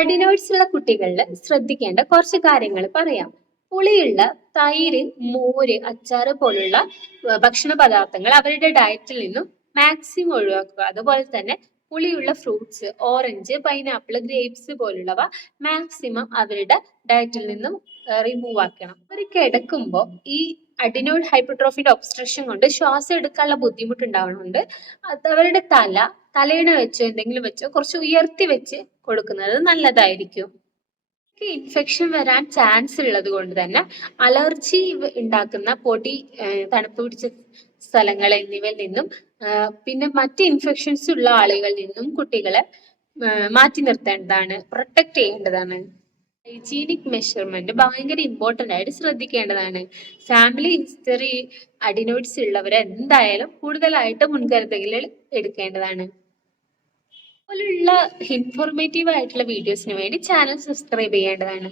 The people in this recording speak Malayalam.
അഡിനോയിഡ്സ് ഉള്ള കുട്ടികളിൽ ശ്രദ്ധിക്കേണ്ട കുറച്ച് കാര്യങ്ങൾ പറയാം. പുളിയുള്ള തൈര്, മോര്, അച്ചാറ് പോലുള്ള ഭക്ഷണ പദാർത്ഥങ്ങൾ അവരുടെ ഡയറ്റിൽ നിന്നും മാക്സിമം ഒഴിവാക്കുക. അതുപോലെ തന്നെ പുളിയുള്ള ഫ്രൂട്ട്സ്, ഓറഞ്ച്, പൈനാപ്പിൾ, ഗ്രേപ്സ് പോലുള്ളവ മാക്സിമം അവരുടെ ഡയറ്റിൽ നിന്നും റിമൂവ് ആക്കണം. അവർ കിടക്കുമ്പോൾ ഈ അഡിനോയിഡ് ഹൈപ്പർട്രോഫിയുടെ ഒബ്സ്ട്രക്ഷൻ കൊണ്ട് ശ്വാസം എടുക്കാനുള്ള ബുദ്ധിമുട്ട് ഉണ്ടാവുന്നുണ്ട്. അത് അവരുടെ തലയിണ വെച്ചോ എന്തെങ്കിലും വെച്ചോ കുറച്ച് ഉയർത്തി വെച്ച് കൊടുക്കുന്നത് നല്ലതായിരിക്കും. ഇൻഫെക്ഷൻ വരാൻ ചാൻസ് ഉള്ളത് കൊണ്ട് തന്നെ അലർജി ഉണ്ടാക്കുന്ന പൊടി, തണുപ്പ് പിടിച്ച സ്ഥലങ്ങൾ എന്നിവയിൽ നിന്നും പിന്നെ മറ്റ് ഇൻഫെക്ഷൻസ് ഉള്ള ആളുകളിൽ നിന്നും കുട്ടികളെ മാറ്റി നിർത്തേണ്ടതാണ്, പ്രൊട്ടക്ട് ചെയ്യേണ്ടതാണ്. ഹൈജീനിക് മെഷർമെന്റ് ഭയങ്കര ഇമ്പോർട്ടന്റ് ആയിട്ട് ശ്രദ്ധിക്കേണ്ടതാണ്. ഫാമിലി ഹിസ്റ്ററി അഡിനോയിഡ്സ് ഉള്ളവരെ എന്തായാലും കൂടുതലായിട്ട് മുൻകരുതലുകൾ എടുക്കേണ്ടതാണ്. പോലുള്ള ഇൻഫോർമേറ്റീവ് ആയിട്ടുള്ള വീഡിയോസിന് വേണ്ടി ചാനൽ സബ്സ്ക്രൈബ് ചെയ്യേണ്ടതാണ്.